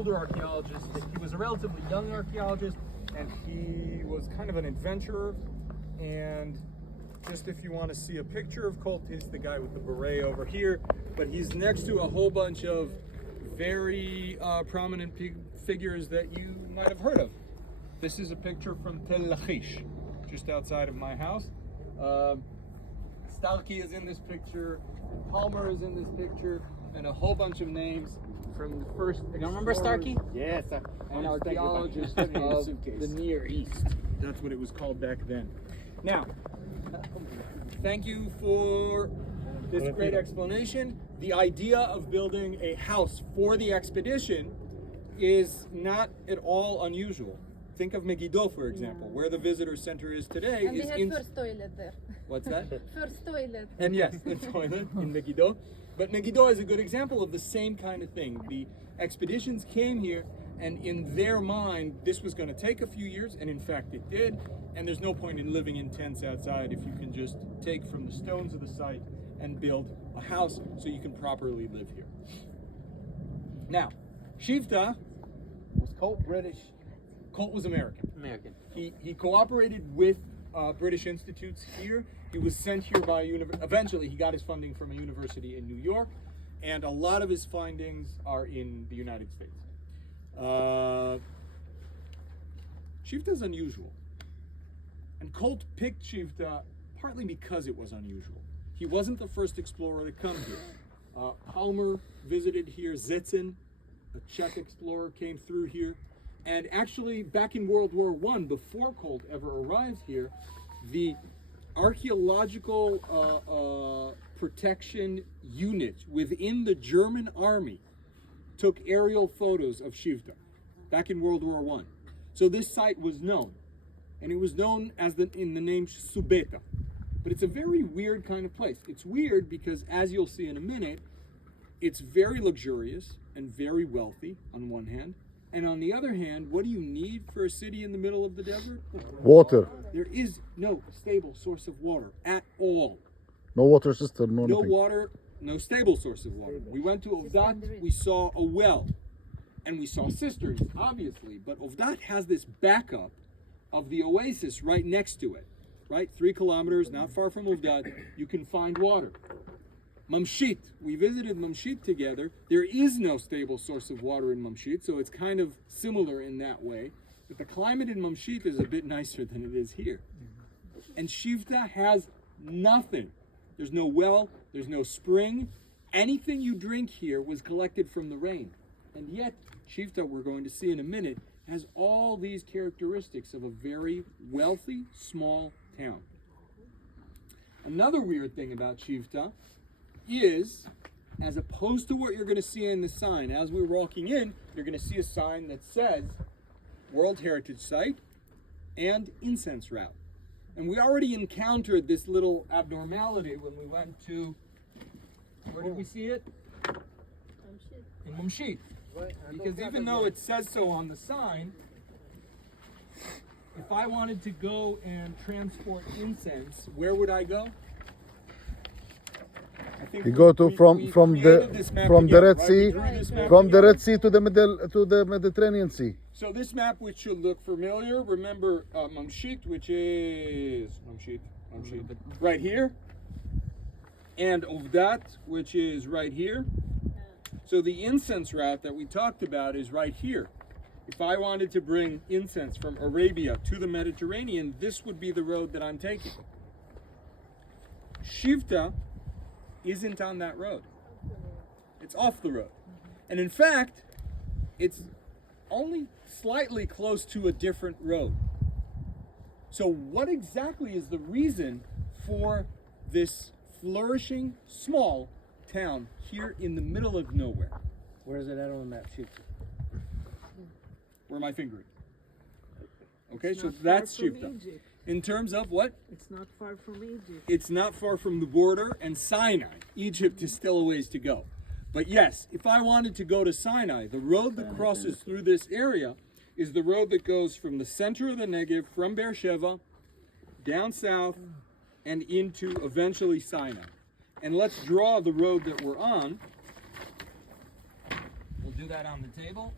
older archaeologist. He was a relatively young archaeologist, and he was kind of an adventurer. And just if you want to see a picture of Colt, he's the guy with the beret over here, but he's next to a whole bunch of very prominent figures that you might have heard of. This is a picture from Tel Lachish, just outside of my house. Stalky is in this picture, Palmer is in this picture, and a whole bunch of names from the first. You remember Starkey? Yes. An archaeologist of the Near East. That's what it was called back then. Now, thank you for this great explanation. The idea of building a house for the expedition is not at all unusual. Think of Megiddo, for example, where the visitor center is today. And they had first toilet there. What's that? First toilet. And yes, the toilet in Megiddo. But Megiddo is a good example of the same kind of thing. The expeditions came here, and in their mind, this was going to take a few years, and in fact it did. And there's no point in living in tents outside if you can just take from the stones of the site and build a house so you can properly live here. Now, Shifta, was Colt British? Colt was American. American. He cooperated with British institutes here. He was sent here by eventually he got his funding from a university in New York, and a lot of his findings are in the United States. Shifta's unusual. And Colt picked Shifta partly because it was unusual. He wasn't the first explorer to come here. Palmer visited here, Zetzen, a Czech explorer, came through here. And actually, back in World War I, before Colt ever arrived here, the archaeological protection unit within the German army took aerial photos of Shifta back in World War I. So this site was known, and it was known as in the name Subeta. But it's a very weird kind of place. It's weird because, as you'll see in a minute, it's very luxurious and very wealthy on one hand. And on the other hand, what do you need for a city in the middle of the desert? Water. There is no stable source of water at all. No water system, no No nothing. water, no stable source of water. We went to Ovdat, we saw a well, and we saw cisterns, obviously, but Ovdat has this backup of the oasis right next to it, right? 3 kilometers, not far from Ovdat, you can find water. Mamshit, we visited Mamshit together. There is no stable source of water in Mamshit, so it's kind of similar in that way. But the climate in Mamshit is a bit nicer than it is here. And Shifta has nothing. There's no well, there's no spring. Anything you drink here was collected from the rain. And yet, Shifta, we're going to see in a minute, has all these characteristics of a very wealthy, small town. Another weird thing about Shifta is, as opposed to what you're going to see in the sign, as we're walking in, you're going to see a sign that says World Heritage Site and Incense Route. And we already encountered this little abnormality when we went to, where did we see it? In Mamshit. Because even though it says so on the sign, if I wanted to go and transport incense, where would I go? You go to from the Red Sea, from the Red Sea to the Mediterranean Sea. So this map, which should look familiar, remember Mamshit, which is Mamshit, right here, and Ovdat, which is right here. So the incense route that we talked about is right here. If I wanted to bring incense from Arabia to the Mediterranean, this would be the road that I'm taking. Shifta isn't on that road. It's off the road. And in fact, it's only slightly close to a different road. So what exactly is the reason for this flourishing small town here in the middle of nowhere? Where is it at on the map? Shifta. Where am I fingering? Okay, so that's Shifta. In terms of what? It's not far from Egypt. It's not far from the border and Sinai. Egypt is still a ways to go. But yes, if I wanted to go to Sinai, the road that crosses through this area is the road that goes from the center of the Negev, from Beersheba, down south, and into eventually Sinai. And let's draw the road that we're on. We'll do that on the table.